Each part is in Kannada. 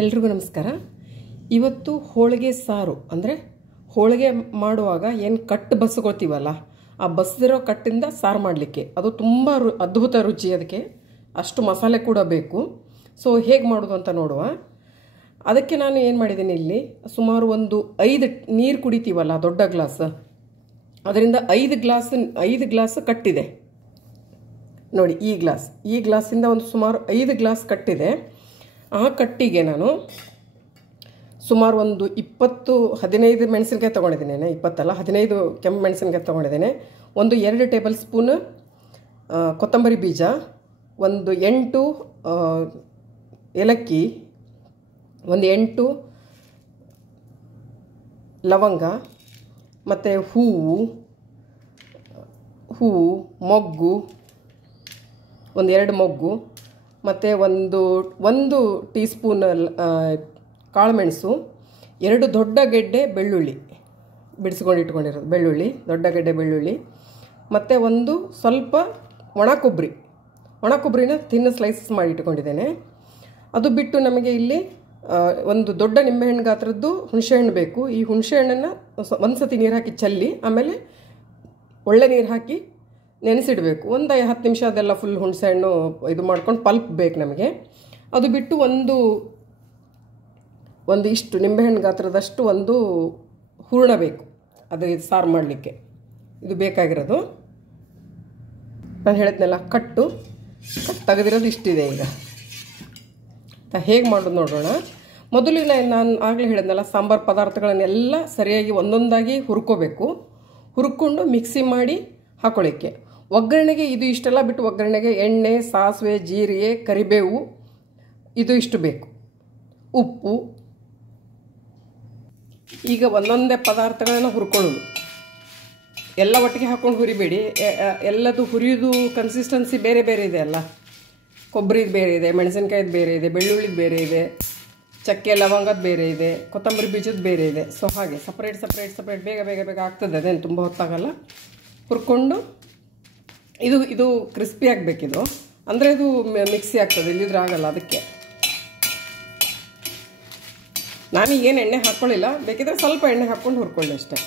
ಎಲ್ರಿಗೂ ನಮಸ್ಕಾರ. ಇವತ್ತು ಹೋಳಿಗೆ ಸಾರು ಅಂದರೆ ಹೋಳಿಗೆ ಮಾಡುವಾಗ ಏನು ಕಟ್ಟು ಬಸ್ಕೊಳ್ತೀವಲ್ಲ, ಆ ಬಸ್ದಿರೋ ಕಟ್ಟಿಂದ ಸಾರು ಮಾಡಲಿಕ್ಕೆ ಅದು ತುಂಬ ಅದ್ಭುತ ರುಚಿ. ಅದಕ್ಕೆ ಅಷ್ಟು ಮಸಾಲೆ ಕೂಡ ಬೇಕು. ಸೊ ಹೇಗೆ ಮಾಡೋದು ಅಂತ ನೋಡುವ. ಅದಕ್ಕೆ ನಾನು ಏನು ಮಾಡಿದ್ದೀನಿ, ಇಲ್ಲಿ ಸುಮಾರು ಒಂದು 5 ನೀರು ಕುಡಿತೀವಲ್ಲ ದೊಡ್ಡ ಗ್ಲಾಸ್, ಅದರಿಂದ 5 ಗ್ಲಾಸ್ ಕಟ್ಟಿದೆ ನೋಡಿ. ಈ ಗ್ಲಾಸಿಂದ ಒಂದು ಸುಮಾರು 5 ಗ್ಲಾಸ್ ಕಟ್ಟಿದೆ. ಆ ಕಟ್ಟಿಗೆ ನಾನು ಸುಮಾರು ಒಂದು 15 ಮೆಣಸಿನ್ಕಾಯಿ ತೊಗೊಂಡಿದ್ದೀನಿ. 15 ಕೆಂಪು ಮೆಣಸಿನ್ಕಾಯಿ ತೊಗೊಂಡಿದ್ದೇನೆ. ಒಂದು 2 ಟೇಬಲ್ ಸ್ಪೂನ್ ಕೊತ್ತಂಬರಿ ಬೀಜ, ಒಂದು 8 ಏಲಕ್ಕಿ, ಒಂದು 8 ಲವಂಗ, ಮತ್ತು ಹೂವು ಮೊಗ್ಗು, ಒಂದು 2 ಮೊಗ್ಗು, ಮತ್ತು ಒಂದು ಟೀ ಸ್ಪೂನ್ ಕಾಳುಮೆಣಸು, 2 ದೊಡ್ಡ ಗೆಡ್ಡೆ ಬೆಳ್ಳುಳ್ಳಿ, ಬಿಡಿಸ್ಕೊಂಡು ಇಟ್ಕೊಂಡಿರೋದು ಬೆಳ್ಳುಳ್ಳಿ, ದೊಡ್ಡ ಗೆಡ್ಡೆ ಬೆಳ್ಳುಳ್ಳಿ, ಮತ್ತು ಒಂದು ಸ್ವಲ್ಪ ಒಣ ಕೊಬ್ಬರಿನ ತಿನ್ನ ಸ್ಲೈಸಸ್ ಮಾಡಿ ಇಟ್ಕೊಂಡಿದ್ದೇನೆ. ಅದು ಬಿಟ್ಟು ನಮಗೆ ಇಲ್ಲಿ ಒಂದು ದೊಡ್ಡ ನಿಂಬೆಹಣ್ಣು ಗಾತ್ರದ್ದು ಹುಣಸೆಹಣ್ಣು ಬೇಕು. ಈ ಹುಣಸೆಹಣ್ಣನ್ನು ಒಂದು ಸತಿ ನೀರು ಹಾಕಿ ಚೆಲ್ಲಿ ಆಮೇಲೆ ಒಳ್ಳೆ ನೀರು ಹಾಕಿ ನೆನೆಸಿಡಬೇಕು. ಒಂದು 10 ನಿಮಿಷ ಅದೆಲ್ಲ ಫುಲ್ ಹುಣಸೆಹಣ್ಣು ಇದು ಮಾಡ್ಕೊಂಡು ಪಲ್ಪ್ ಬೇಕು ನಮಗೆ. ಅದು ಬಿಟ್ಟು ಒಂದು ಇಷ್ಟು ನಿಂಬೆಹಣ್ಣು ಗಾತ್ರದಷ್ಟು ಒಂದು ಹೂರಣ ಬೇಕು. ಅದು ಇದು ಸಾರು ಮಾಡಲಿಕ್ಕೆ ಇದು ಬೇಕಾಗಿರೋದು. ನಾನು ಹೇಳಿದ್ನಲ್ಲ, ಕಟ್ಟು ತೆಗೆದಿರೋದು ಇಷ್ಟಿದೆ. ಈಗ ಹೇಗೆ ಮಾಡೋದು ನೋಡೋಣ. ಮೊದಲು ನಾನು ಆಗಲೇ ಹೇಳಿದ್ನಲ್ಲ, ಸಾಂಬಾರು ಪದಾರ್ಥಗಳನ್ನೆಲ್ಲ ಸರಿಯಾಗಿ ಒಂದೊಂದಾಗಿ ಹುರ್ಕೊಂಡು ಮಿಕ್ಸಿ ಮಾಡಿ ಹಾಕೊಳ್ಳಿಕ್ಕೆ. ಒಗ್ಗರಣೆಗೆ ಇದು ಇಷ್ಟೆಲ್ಲ ಬಿಟ್ಟು ಒಗ್ಗರಣೆಗೆ ಎಣ್ಣೆ, ಸಾಸಿವೆ, ಜೀರಿಗೆ, ಕರಿಬೇವು ಇದು ಇಷ್ಟು ಬೇಕು, ಉಪ್ಪು. ಈಗ ಒಂದೊಂದೇ ಪದಾರ್ಥಗಳನ್ನು ಹುರ್ಕೊಳ್ಳೋದು. ಎಲ್ಲ ಒಟ್ಟಿಗೆ ಹಾಕ್ಕೊಂಡು ಹುರಿಬೇಡಿ. ಎಲ್ಲದು ಹುರಿಯೋದು ಕನ್ಸಿಸ್ಟೆನ್ಸಿ ಬೇರೆ ಬೇರೆ ಇದೆ ಅಲ್ಲ. ಕೊಬ್ಬರಿದು ಬೇರೆ ಇದೆ, ಮೆಣಸಿನ್ಕಾಯ್ದು ಬೇರೆ ಇದೆ, ಬೆಳ್ಳುಳ್ಳಿದು ಬೇರೆ ಇದೆ, ಚಕ್ಕೆ ಲವಂಗದ ಬೇರೆ ಇದೆ, ಕೊತ್ತಂಬರಿ ಬೀಜದ ಬೇರೆ ಇದೆ. ಸೊ ಹಾಗೆ ಸಪ್ರೇಟ್ ಬೇಗ ಆಗ್ತದೆ. ಅದೇನು ತುಂಬ ಹೊತ್ತಾಗಲ್ಲ. ಹುರ್ಕೊಂಡು ಇದು ಕ್ರಿಸ್ಪಿ ಆಗಬೇಕಿದು, ಅಂದರೆ ಇದು ಮಿಕ್ಸಿ ಆಗ್ತದೆ, ಇಲ್ಲಿದ್ರೆ ಆಗಲ್ಲ. ಅದಕ್ಕೆ ನಾನು ಏನು ಎಣ್ಣೆ ಹಾಕ್ಕೊಳ್ಳಿಲ್ಲ, ಬೇಕಿದ್ರೆ ಸ್ವಲ್ಪ ಎಣ್ಣೆ ಹಾಕ್ಕೊಂಡು ಹುರ್ಕೊಳ್ಳಿ ಅಷ್ಟೇ.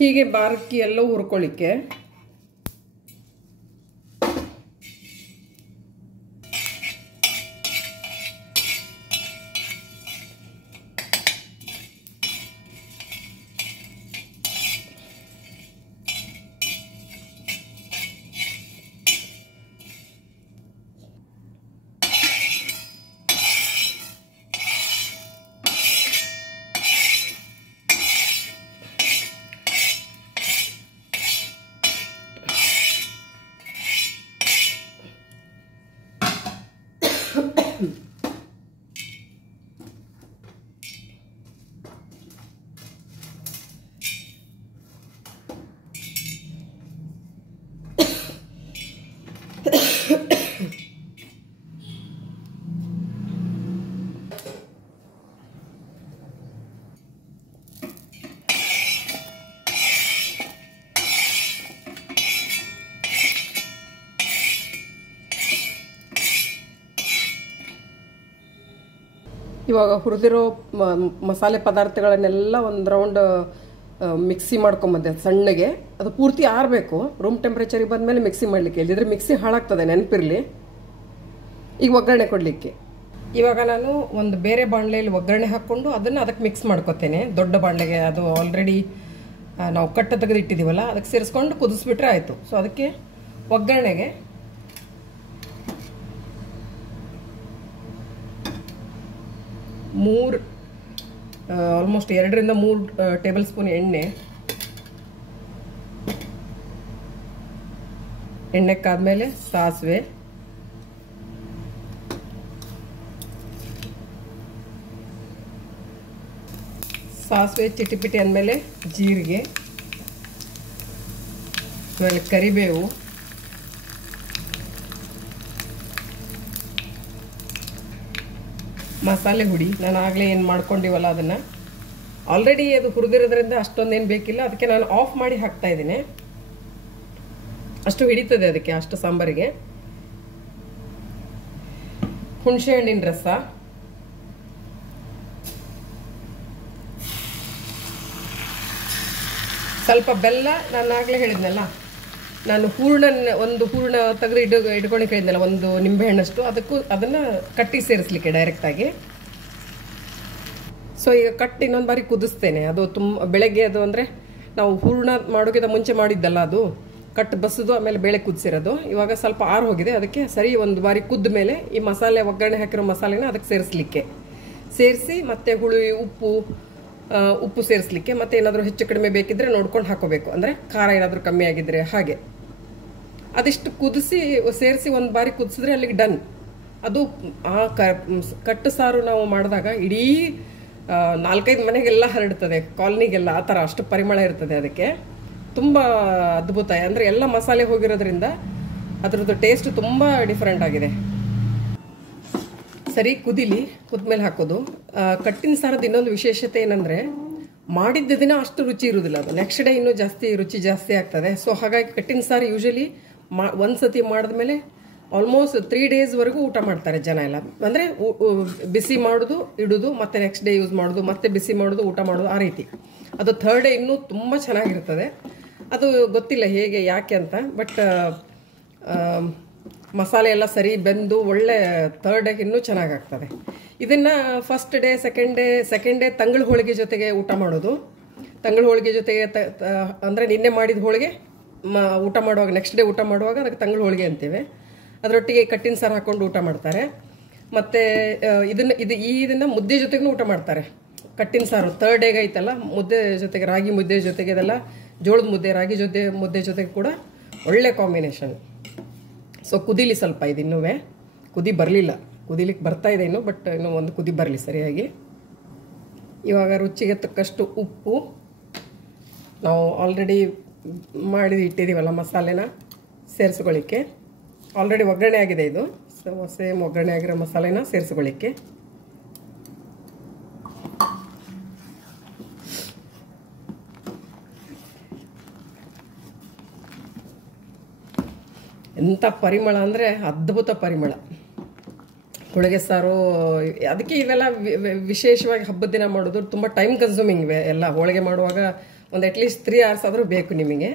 ಹೀಗೆ ಬಾರಕ್ಕಿ ಎಲ್ಲ ಹುರ್ಕೊಳ್ಳಿಕ್ಕೆ ಇವಾಗ ಹುರಿದಿರೋ ಮಸಾಲೆ ಪದಾರ್ಥಗಳನ್ನೆಲ್ಲ ಒಂದು ರೌಂಡ್ ಮಿಕ್ಸಿ ಮಾಡ್ಕೊಂಬಂದೆ ಸಣ್ಣಗೆ. ಅದು ಪೂರ್ತಿ ಆರಬೇಕು, ರೂಮ್ ಟೆಂಪ್ರೇಚರಿಗೆ ಬಂದಮೇಲೆ ಮಿಕ್ಸಿ ಮಾಡಲಿಕ್ಕೆ, ಇಲ್ಲಿದ್ರೆ ಮಿಕ್ಸಿ ಹಾಳಾಗ್ತದೆ, ನೆನಪಿರಲಿ. ಈಗ ಒಗ್ಗರಣೆ ಕೊಡಲಿಕ್ಕೆ ಇವಾಗ ನಾನು ಒಂದು ಬೇರೆ ಬಾಣಲೆಯಲ್ಲಿ ಒಗ್ಗರಣೆ ಹಾಕ್ಕೊಂಡು ಅದನ್ನು ಅದಕ್ಕೆ ಮಿಕ್ಸ್ ಮಾಡ್ಕೊತೇನೆ. ದೊಡ್ಡ ಬಾಣಲೆಗೆ ಅದು ಆಲ್ರೆಡಿ ನಾವು ಕಟ್ಟು ತೆಗೆದಿಟ್ಟಿದ್ದೀವಲ್ಲ, ಅದಕ್ಕೆ ಸೇರಿಸ್ಕೊಂಡು ಕುದಿಸ್ಬಿಟ್ರೆ ಆಯಿತು. ಸೊ ಅದಕ್ಕೆ ಒಗ್ಗರಣೆಗೆ ಆಲ್ಮೋಸ್ಟ್ 2 ರಿಂದ 3 ಟೇಬಲ್ ಸ್ಪೂನ್ ಎಣ್ಣೆ ಕಾದ್ಮೇಲೆ ಸಾಸಿವೆ, ಚಿಟಿಪಿಟಿ ಅಂದಮೇಲೆ ಜೀರಿಗೆ, ಆಮೇಲೆ ಕರಿಬೇವು, ಮಸಾಲೆ ಹುಡಿ. ನಾನು ಆಗಲೇ ಏನು ಮಾಡ್ಕೊಂಡಿವಲ್ಲ ಅದನ್ನು ಆಲ್ರೆಡಿ ಅದು ಹುರಿದಿರೋದ್ರಿಂದ ಅಷ್ಟೊಂದೇನು ಬೇಕಿಲ್ಲ, ಅದಕ್ಕೆ ನಾನು ಆಫ್ ಮಾಡಿ ಹಾಕ್ತಾ ಇದ್ದೀನಿ. ಅಷ್ಟು ಹಿಡಿತದೆ ಅದಕ್ಕೆ, ಅಷ್ಟು ಸಾಂಬಾರಿಗೆ. ಹುಣಸೆ ಹಣ್ಣಿನ ರಸ, ಸ್ವಲ್ಪ ಬೆಲ್ಲ. ನಾನು ಆಗಲೇ ಹೇಳಿದ್ನಲ್ಲ, ನಾನು ಒಂದು ಹೂರ್ಣ ತೆಗೆದು ಇಟ್ಕೊಂಡು ಹೇಳಿದ್ನಲ್ಲ, ಒಂದು ನಿಂಬೆಹಣ್ಣಷ್ಟು, ಅದನ್ನು ಕಟ್ಟಿ ಸೇರಿಸ್ಲಿಕ್ಕೆ ಡೈರೆಕ್ಟಾಗಿ. ಸೊ ಈಗ ಕಟ್ಟಿ ಇನ್ನೊಂದು ಬಾರಿ ಕುದಿಸ್ತೇನೆ. ಅದು ಬೆಳಗ್ಗೆ ಅದು ಅಂದರೆ ನಾವು ಹೂರ್ಣ ಮಾಡೋಕ್ಕಿಂತ ಮುಂಚೆ ಮಾಡಿದ್ದಲ್ಲ, ಅದು ಕಟ್ಟು ಬಸದು ಆಮೇಲೆ ಬೇಳೆ ಕುದಿಸಿರೋದು. ಇವಾಗ ಸ್ವಲ್ಪ ಆರು ಹೋಗಿದೆ, ಅದಕ್ಕೆ ಸರಿ ಒಂದು ಬಾರಿ ಕುದ್ದ ಮೇಲೆ ಈ ಮಸಾಲೆ, ಒಗ್ಗರಣೆ ಹಾಕಿರೋ ಮಸಾಲೆನ ಅದಕ್ಕೆ ಸೇರಿಸಿ ಮತ್ತೆ ಹುಳಿ, ಉಪ್ಪು ಸೇರಿಸ್ಲಿಕ್ಕೆ, ಮತ್ತೆ ಏನಾದರೂ ಹೆಚ್ಚು ಕಡಿಮೆ ಬೇಕಿದ್ರೆ ನೋಡ್ಕೊಂಡು ಹಾಕೋಬೇಕು. ಅಂದರೆ ಖಾರ ಏನಾದರೂ ಕಮ್ಮಿ ಆಗಿದ್ರೆ ಹಾಗೆ ಅದಿಷ್ಟು ಸೇರಿಸಿ ಒಂದು ಬಾರಿ ಕುದಿಸಿದ್ರೆ ಅಲ್ಲಿಗೆ ಡನ್. ಅದು ಆ ಕಟ್ಟು ಸಾರು ನಾವು ಮಾಡಿದಾಗ ಇಡೀ 4-5 ಮನೆಗೆಲ್ಲ ಹರಡ್ತದೆ, ಕಾಲನಿಗೆಲ್ಲ. ಆ ಥರ ಅಷ್ಟು ಪರಿಮಳ ಇರ್ತದೆ ಅದಕ್ಕೆ. ತುಂಬ ಅದ್ಭುತ. ಅಂದರೆ ಎಲ್ಲ ಮಸಾಲೆ ಹೋಗಿರೋದ್ರಿಂದ ಅದರದ್ದು ಟೇಸ್ಟ್ ತುಂಬ ಡಿಫ್ರೆಂಟ್ ಆಗಿದೆ. ಸರಿ ಕುದ್ಮೇಲೆ ಹಾಕೋದು. ಕಟ್ಟಿನ ಸಾರದ ಇನ್ನೊಂದು ವಿಶೇಷತೆ ಏನಂದರೆ, ಮಾಡಿದ್ದ ದಿನ ಅಷ್ಟು ರುಚಿ ಇರುವುದಿಲ್ಲ, ಅದು ನೆಕ್ಸ್ಟ್ ಡೇ ಇನ್ನೂ ರುಚಿ ಜಾಸ್ತಿ ಆಗ್ತದೆ. ಸೊ ಹಾಗಾಗಿ ಕಟ್ಟಿನ ಸಾರು ಯೂಶಲಿ ಒಂದ್ಸತಿ ಮಾಡಿದ್ಮೇಲೆ ಆಲ್ಮೋಸ್ಟ್ 3 ಡೇಸ್ವರೆಗೂ ಊಟ ಮಾಡ್ತಾರೆ ಜನ ಎಲ್ಲ. ಅಂದರೆ ಬಿಸಿ ಮಾಡೋದು, ಇಡೋದು, ಮತ್ತೆ ನೆಕ್ಸ್ಟ್ ಡೇ ಯೂಸ್ ಮಾಡೋದು, ಮತ್ತೆ ಬಿಸಿ ಮಾಡೋದು, ಊಟ ಮಾಡೋದು, ಆ ರೀತಿ. ಅದು 3rd ಡೇ ಇನ್ನೂ ತುಂಬ ಚೆನ್ನಾಗಿರ್ತದೆ. ಅದು ಗೊತ್ತಿಲ್ಲ ಹೇಗೆ ಯಾಕೆ ಅಂತ, ಬಟ್ ಮಸಾಲೆ ಎಲ್ಲ ಸರಿ ಬೆಂದು ಒಳ್ಳೆ 3rd ಡೇಗೆ ಇನ್ನೂ ಚೆನ್ನಾಗಾಗ್ತದೆ. ಇದನ್ನು ಫಸ್ಟ್ ಡೇ, ಸೆಕೆಂಡ್ ಡೇ ತಂಗಳು ಹೋಳಿಗೆ ಜೊತೆಗೆ ಊಟ ಮಾಡೋದು. ತಂಗಳು ಹೋಳಿಗೆ ಜೊತೆಗೆ ಅಂದರೆ ನಿನ್ನೆ ಮಾಡಿದ ಹೋಳಿಗೆ ಊಟ ಮಾಡುವಾಗ, ನೆಕ್ಸ್ಟ್ ಡೇ ಊಟ ಮಾಡುವಾಗ ಅದಕ್ಕೆ ತಂಗಳು ಹೋಳಿಗೆ ಅಂತೀವಿ. ಅದರೊಟ್ಟಿಗೆ ಕಟ್ಟಿನ ಸಾರು ಹಾಕ್ಕೊಂಡು ಊಟ ಮಾಡ್ತಾರೆ. ಮತ್ತು ಇದನ್ನು ಮುದ್ದೆ ಜೊತೆಗೂ ಊಟ ಮಾಡ್ತಾರೆ. ಕಟ್ಟಿನ ಸಾರು 3rd ಡೇಗೆ ಐತಲ್ಲ, ಮುದ್ದೆ ಜೊತೆಗೆ, ರಾಗಿ ಮುದ್ದೆ ಜೊತೆಗೆ, ಇದೆಲ್ಲ ಜೋಳದ ಮುದ್ದೆ, ರಾಗಿ ಮುದ್ದೆ ಜೊತೆಗೆ ಕೂಡ ಒಳ್ಳೆ ಕಾಂಬಿನೇಷನ್. ಸೊ ಕುದೀಲಿ ಸ್ವಲ್ಪ, ಇದು ಇನ್ನೂ ಕುದಿ ಬರಲಿಲ್ಲ, ಕುದಿಲಿಕ್ಕೆ ಬರ್ತಾ ಇದೆ ಇನ್ನು, ಬಟ್ ಇನ್ನೂ ಒಂದು ಕುದಿ ಬರಲಿ ಸರಿಯಾಗಿ. ಇವಾಗ ರುಚಿಗೆ ತಕ್ಕಷ್ಟು ಉಪ್ಪು, ನಾವು ಆಲ್ರೆಡಿ ಮಾಡಿ ಇಟ್ಟಿದ್ದೀವಲ್ಲ ಮಸಾಲೆನ ಸೇರಿಸ್ಕೊಳ್ಳಿಕ್ಕೆ. ಆಲ್ರೆಡಿ ಒಗ್ಗರಣೆ ಆಗಿದೆ ಇದು. ಸೊ ಸೇಮ್ ಒಗ್ಗರಣೆ ಆಗಿರೋ ಮಸಾಲೆನ ಸೇರಿಸ್ಕೊಳ್ಳಿಕ್ಕೆ. ಎಂಥ ಪರಿಮಳ ಅಂದರೆ ಅದ್ಭುತ ಪರಿಮಳ. ಹೋಳಿಗೆ ಸಾರು, ಅದಕ್ಕೆ ಇವೆಲ್ಲ ವಿಶೇಷವಾಗಿ ಹಬ್ಬದ ದಿನ ಮಾಡೋದು ತುಂಬ ಟೈಮ್ ಕನ್ಸ್ಯೂಮಿಂಗ್ ಇವೆ ಎಲ್ಲ. ಹೋಳಿಗೆ ಮಾಡುವಾಗ ಒಂದು ಅಟ್ಲೀಸ್ಟ್ 3 hours ಆದರೂ ಬೇಕು ನಿಮಗೆ.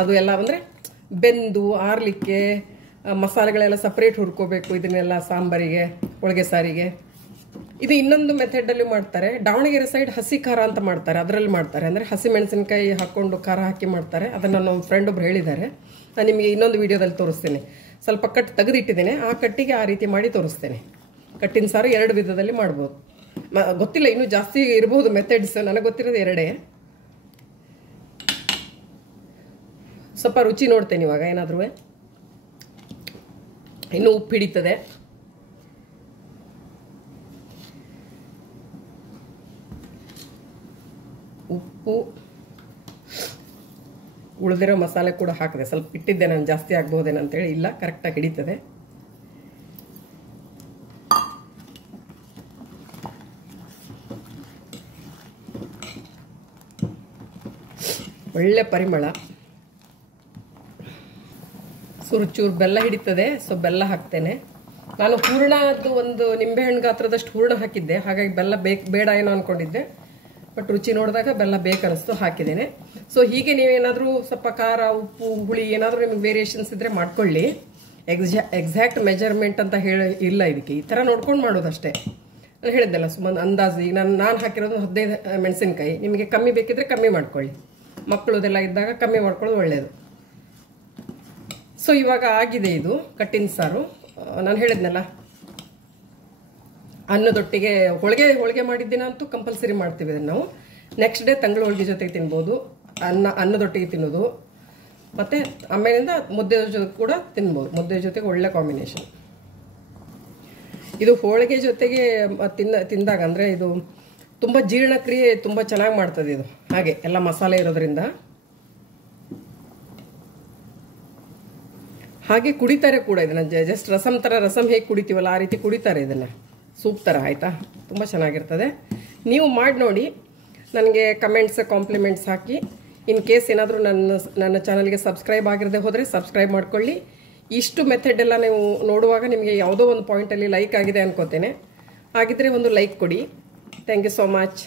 ಅದು ಎಲ್ಲ ಅಂದರೆ ಬೆಂದು ಆರಲಿಕ್ಕೆ ಮಸಾಲೆಗಳೆಲ್ಲ ಸಪ್ರೇಟ್ ಹುರ್ಕೋಬೇಕು. ಇದನ್ನೆಲ್ಲ ಸಾಂಬಾರಿಗೆ, ಹೋಳಿಗೆ ಸಾರಿಗೆ. ಇದು ಇನ್ನೊಂದು ಮೆಥಡಲ್ಲಿ ಮಾಡ್ತಾರೆ. ದಾವಣಗೆರೆ ಸೈಡ್ ಹಸಿ ಖಾರ ಅಂತ ಮಾಡ್ತಾರೆ, ಅದರಲ್ಲಿ ಮಾಡ್ತಾರೆ. ಅಂದರೆ ಹಸಿ ಮೆಣಸಿನಕಾಯಿ ಹಾಕ್ಕೊಂಡು ಖಾರ ಹಾಕಿ ಮಾಡ್ತಾರೆ. ಅದನ್ನು ನಮ್ಮ ಫ್ರೆಂಡ್ ಒಬ್ರು ಹೇಳಿದ್ದಾರೆ. ನಾನು ನಿಮಗೆ ಇನ್ನೊಂದು ವಿಡಿಯೋದಲ್ಲಿ ತೋರಿಸ್ತೇನೆ. ಸ್ವಲ್ಪ ಕಟ್ಟು ತೆಗೆದಿಟ್ಟಿದ್ದೇನೆ, ಆ ಕಟ್ಟಿಗೆ ಆ ರೀತಿ ಮಾಡಿ ತೋರಿಸ್ತೇನೆ. ಕಟ್ಟಿನ ಸಾರು 2 ವಿಧದಲ್ಲಿ ಮಾಡ್ಬೋದು. ಗೊತ್ತಿಲ್ಲ, ಇನ್ನೂ ಜಾಸ್ತಿ ಇರ್ಬೋದು ಮೆಥಡ್ಸ್, ನನಗೆ ಗೊತ್ತಿರೋದು 2. ಸ್ವಲ್ಪ ರುಚಿ ನೋಡ್ತೇನೆ ಇವಾಗ. ಏನಾದರೂ ಇನ್ನೂ ಉಪ್ಪು ಹಿಡಿತದೆ. ಉಪ್ಪು, ಉಳಿದಿರೋ ಮಸಾಲೆ ಕೂಡ ಹಾಕಿದೆ. ಸ್ವಲ್ಪ ಇಟ್ಟಿದ್ದೆ ನಾನು, ಜಾಸ್ತಿ ಆಗ್ಬೋದೇನಂತೇಳಿ. ಇಲ್ಲ, ಕರೆಕ್ಟಾಗಿ ಹಿಡಿತದೆ. ಒಳ್ಳೆ ಪರಿಮಳ. ಚೂರು ಬೆಲ್ಲ ಹಿಡಿತದೆ. ಸೊ ಬೆಲ್ಲ ಹಾಕ್ತೇನೆ ನಾನು. ಹೂರ್ಣದ್ದು ಒಂದು ನಿಂಬೆಹಣ್ಣು ಗಾತ್ರದಷ್ಟು ಹೂರ್ಣ ಹಾಕಿದ್ದೆ, ಹಾಗಾಗಿ ಬೆಲ್ಲ ಬೇಡ ಏನೋ ಅಂದ್ಕೊಂಡಿದ್ದೆ. ಬಟ್ ರುಚಿ ನೋಡಿದಾಗ ಬೆಲ್ಲ ಬೇಕನ್ನಿಸ್ತು, ಹಾಕಿದ್ದೇನೆ. ಸೊ ಹೀಗೆ ನೀವೇನಾದರೂ ಸ್ವಲ್ಪ ಖಾರ, ಉಪ್ಪು, ಹುಳಿ ಏನಾದರೂ ನಿಮಗೆ ವೇರಿಯೇಷನ್ಸ್ ಇದ್ದರೆ ಮಾಡ್ಕೊಳ್ಳಿ. ಎಕ್ಸಾಕ್ಟ್ ಮೆಜರ್ಮೆಂಟ್ ಅಂತ ಇಲ್ಲ ಇದಕ್ಕೆ. ಈ ಥರ ನೋಡ್ಕೊಂಡು ಮಾಡೋದಷ್ಟೇ. ನಾನು ಹೇಳಿದ್ದೆಲ್ಲ, ಸುಮ್ಮನೆ ಅಂದಾಜು. ಈಗ ನಾನು ಹಾಕಿರೋದು 15 ಮೆಣಸಿನ್ಕಾಯಿ. ನಿಮಗೆ ಕಮ್ಮಿ ಬೇಕಿದ್ರೆ ಕಮ್ಮಿ ಮಾಡ್ಕೊಳ್ಳಿ. ಮಕ್ಕಳದೆಲ್ಲ ಇದ್ದಾಗ ಕಮ್ಮಿ ಮಾಡ್ಕೊಳ್ಳೋದು ಒಳ್ಳೆಯದು. ಸೊ ಇವಾಗ ಆಗಿದೆ ಇದು ಕಟ್ಟಿನ ಸಾರು. ನಾನು ಹೇಳಿದ್ನಲ್ಲ, ಅನ್ನದೊಟ್ಟಿಗೆ ಹೋಳಿಗೆ ಮಾಡಿದ್ದಿನ ಅಂತೂ ಕಂಪಲ್ಸರಿ ಮಾಡ್ತೀವಿ ಇದನ್ನು ನಾವು. ನೆಕ್ಸ್ಟ್ ಡೇ ತಂಗಳು ಹೋಳಿಗೆ ಜೊತೆಗೆ ತಿನ್ಬೋದು, ಅನ್ನದೊಟ್ಟಿಗೆ ತಿನ್ನೋದು, ಮತ್ತು ಆಮೇಲಿಂದ ಮುದ್ದೆ ಜೊತೆ ಕೂಡ ತಿನ್ಬೋದು. ಮುದ್ದೆ ಜೊತೆಗೆ ಒಳ್ಳೆ ಕಾಂಬಿನೇಷನ್ ಇದು. ಹೋಳಿಗೆ ಜೊತೆಗೆ ತಿಂದಾಗ ಅಂದರೆ ಇದು ತುಂಬ ಜೀರ್ಣಕ್ರಿಯೆ ತುಂಬ ಚೆನ್ನಾಗಿ ಮಾಡ್ತದೆ ಇದು. ಹಾಗೆ ಎಲ್ಲ ಮಸಾಲೆ ಇರೋದ್ರಿಂದ. ಹಾಗೆ ಕುಡಿತಾರೆ ಕೂಡ ಇದನ್ನು. ಜಸ್ಟ್ ರಸಂ ಹೇಗೆ ಕುಡಿತೀವಲ್ಲ ಆ ರೀತಿ ಕುಡಿತಾರೆ ಇದನ್ನು, ಸೂಪ್ ಥರ. ಆಯಿತಾ, ತುಂಬ ಚೆನ್ನಾಗಿರ್ತದೆ. ನೀವು ಮಾಡಿ ನೋಡಿ, ನನಗೆ comments compliments hockey. In case ಏನಾದರೂ ನನ್ನ ಚಾನಲ್ಗೆ ಸಬ್ಸ್ಕ್ರೈಬ್ ಆಗಿರದೆ ಹೋದರೆ ಸಬ್ಸ್ಕ್ರೈಬ್ ಮಾಡ್ಕೊಳ್ಳಿ. ಇಷ್ಟು ಮೆಥಡ್ ಎಲ್ಲ ನೀವು ನೋಡುವಾಗ ನಿಮಗೆ ಯಾವುದೋ ಒಂದು ಪಾಯಿಂಟಲ್ಲಿ ಲೈಕ್ ಆಗಿದೆ ಅನ್ಕೋತೇನೆ. ಆಗಿದ್ದರೆ ಒಂದು ಲೈಕ್ ಕೊಡಿ. Thank you so much.